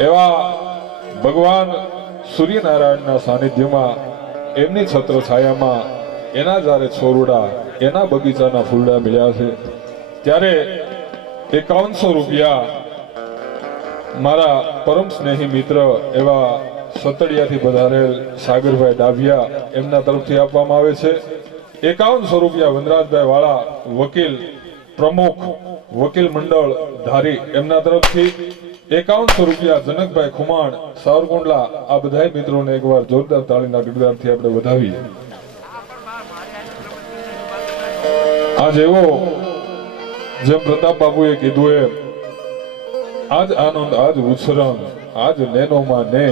એવા ભગવાન સૂર્યનારાયણના સાનિધ્યમાં એમની છત્ર છાયામાં એના જ્યારે છોરડા એના બગીચાના ફૂલડા મળ્યા છે ત્યારે 5100 રૂપિયા મારા પરમ સ્નેહી મિત્ર એવા સતડિયાથી પધારેલ સાગરભાઈ ડાભિયા એમના તરફથી આપવામાં આવે છે। 5100 રૂપિયા વનરાજભાઈ વાળા વકીલ પ્રમુખ વકીલ મંડળ ધારી એમના તરફથી 5100 રૂપિયા જનકભાઈ ખુમાણ સાવરકુંડલા। આ બધા મિત્રોને એકવાર જોરદાર તાળીના ગડગડાટથી આપણે વધાવીએ। આજ એવો જેમ પ્રતાપ બાબુએ કીધું એમ આજ આનંદ આજ ઉછરંગ આજ નેનોમાં ને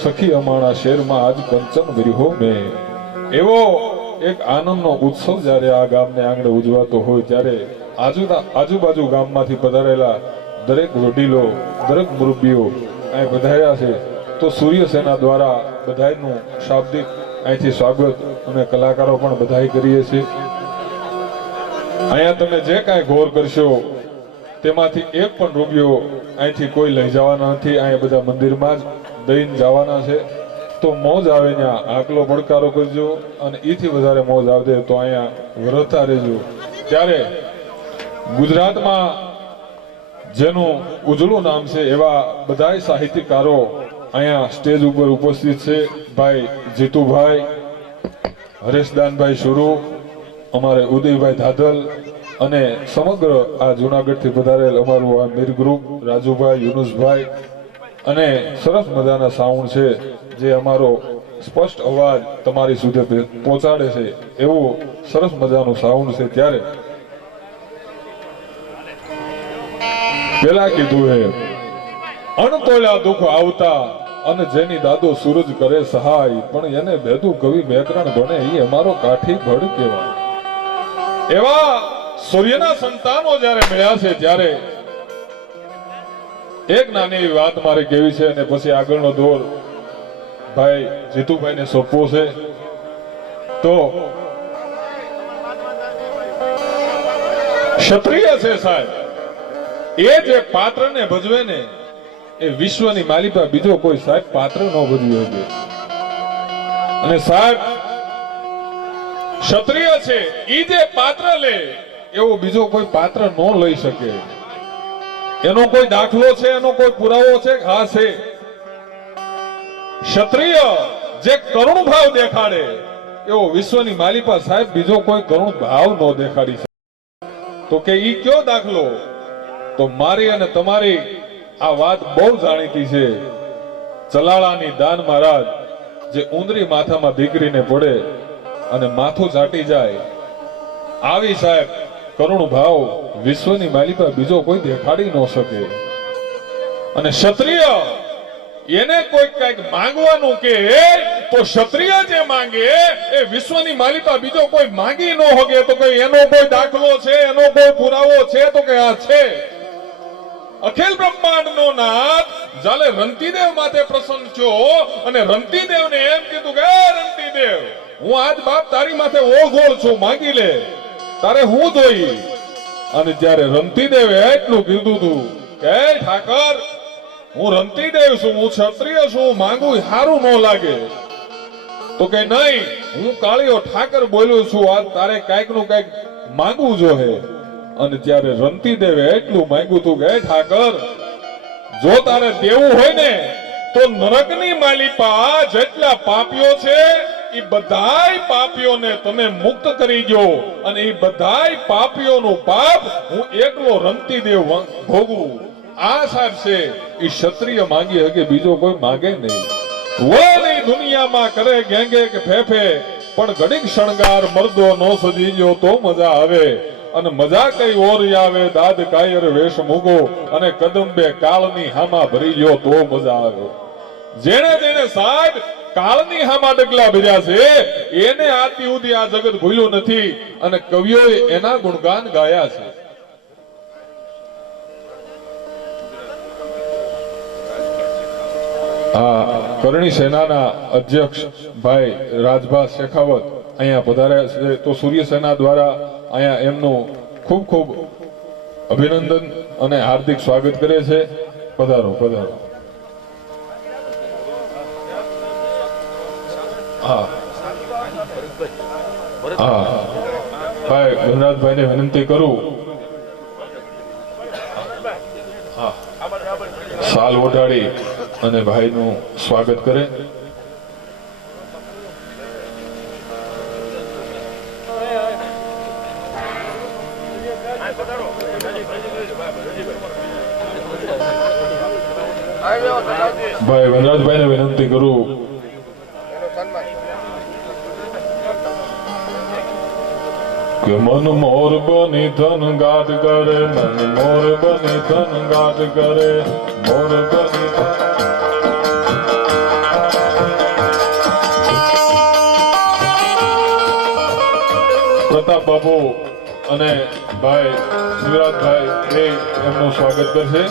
સખી અમાણા શેરમાં આજ કંચન વિરહો મેં। એવો એક આનંદનો ઉત્સવ જ્યારે આ ગામને આંગણે ઉજવાતો હોય ત્યારે આજુબાજુ ગામમાંથી પધારેલા દરેક વડીલો દરેક મુરબ્બીઓ અહીં પધાર્યા છે તો સૂર્ય સેના દ્વારા બધાયનું શાબ્દિક અહીંથી સ્વાગત અને કલાકારો પણ બધાઈ કરીએ છીએ। અહીંયા તમે જે કાંઈ ઘોર કરશો તેમાંથી એક પણ રૂપિયો અહીંથી કોઈ લઈ જવાના નથી। અહીંયા બધા મંદિરમાં જ દઈને જવાના છે। તો મોજ આવે ત્યાં આકલો પડકારો કરજો અને એથી વધારે મોજ આવશે તો અહીંયા વરસતા રહેજો। ત્યારે ગુજરાતમાં જેનું ઉજળું નામ છે એવા બધા સાહિત્યકારો અહીંયા સ્ટેજ ઉપર ઉપસ્થિત છે। ભાઈ જીતુભાઈ, હરેશદાનભાઈ શુરુ, અમારે ઉદયભાઈ ધાધલ અને સમગ્ર આ જુનાગઢથી પધારેલ અમારું આ મીર ગ્રુપ રાજુભાઈ, યુનુસભાઈ અને સરસ મજાના સાઉન્ડ છે જે અમારો સ્પષ્ટ અવાજ તમારી સુધી પહોંચાડે છે એવું સરસ મજાનું સાઉન્ડ છે। ત્યારે પેલા કીધું હે અણતોળ્યા દુઃખ આવતા અને જેની દાદો સૂરજ કરે સહાય પણ એને બેદું કવિ બેકરણ બને એ અમારો કાઠી ભડ કહેવાય। એવા સૂર્યના સંતાનો જ્યારે મળ્યા છે ત્યારે એક નાની એવી વાત મારે કેવી છે અને પછી આગળનો દોર ભાઈ જીતુભાઈને સોંપવો છે। તો ક્ષત્રિય છે સાહેબ એ જે પાત્રને ભજવે ને એ વિશ્વની માલિકા બીજો કોઈ સાહેબ પાત્ર ન ભજવી શકે। અને સાહેબ ક્ષત્રિય છે ઈ જે પાત્ર લે એવો બીજો કોઈ પાત્ર ન લઈ શકે। એનો કોઈ દાખલો છે, એનો કોઈ પુરાવો છે? હા છે। ક્ષત્રિય જે કરુણ ભાવ દેખાડે એવો વિશ્વની માલિકા સાહેબ બીજો કોઈ કરુણ ભાવ ન દેખાડી શકે। તો કે ઈ કયો દાખલો? તો મારી અને તમારી આ વાત બહુ જાણીતી છે। ચલાળાની દાન મહારાજ જે ઉંદરી માથામાં દીકરીને પડે અને માથું ચાટી જાય આવી સાહેબ કરુણ ભાવ વિશ્વની માલિકા બીજો કોઈ દેખાડી ન શકે। અને ક્ષત્રિય એને કોઈ કઈક માંગવાનું કે તો ક્ષત્રિય જે માંગે એ વિશ્વની માલિકા બીજો કોઈ માંગી ન હોગે। તો કે એનો કોઈ દાખલો છે, એનો કોઈ પુરાવો છે? તો કે આ છે। અખિલ બ્રહ્માંડનો નાથ જાલે રંતીદેવ માથે પ્રસન્ન થયો અને રંતીદેવને એમ કીધું કે રંતીદેવ હું આજ બાપ તારી માથે ઓળઘોળ છું, માંગી લે, તારે હું જોઈ। અને ત્યારે રંતીદેવે એટલું કીધું હતું કે ઠાકર હું રંતીદેવ છું, હું ક્ષત્રિય છું, માંગુ સારું ન લાગે। તો કે નહીં હું કાળિયો ઠાકર બોલ્યો છું, આજ તારે કઈક નું કઈક માંગવું જોઈએ। અને ત્યારે રંતીદેવે એટલું માંગ્યું હતું કે ઠાકર જો તારે દેવું હોય ને તો નરકની માલિકા જેટલા પાપીઓ છે એ બધાય પાપીઓને તમે મુક્ત કરી દો અને એ બધાય પાપીઓનું પાપ હું એકલો રંતીદેવ ભોગવું। આ સાહેબ છે એ ક્ષત્રિય માંગી હકે, બીજો કોઈ માંગે નહીં। વોની દુનિયામાં કરે ગેંગે કે ફેફે પણ ઘડીક શણગાર મર્દો નો સજી ગયો તો મજા આવે। અને મજા કઈ ઓર આવે દાદ કાયર વેશ મૂકો અને કદંબે કાળની હામા ભરી ગયો તો મજા આવે। જેને જેને સાહેબ કાળની હામા ડગલા ભર્યા છે એને આતી સુધી આ જગત ભૂલ્યું નથી અને કવિઓએ એના ગુણગાન ગાયા છે। આ કરણી સેનાના અધ્યક્ષ ભાઈ રાજભા શેખાવત અહીંયા પધાર્યા છે તો સૂર્ય સેના દ્વારા અહીંયા એમનું ખૂબ ખૂબ અભિનંદન અને હાર્દિક સ્વાગત કરે છે। પધારો પધારો। હા હા ભાઈ વનરાજભાઈને વિનંતી કરું હા સાલ ઓઢાડી અને ભાઈનું સ્વાગત કરે. ભાઈ વનરાજભાઈને વિનંતી કરું કે મન મોર બની ધન ગાટ કરે, મન મોર બની ધન ગાટ કરે, મોર બની પ્રતાપ બાપુ અને ભાઈ શિવરાજભાઈ એમનું સ્વાગત કરશે.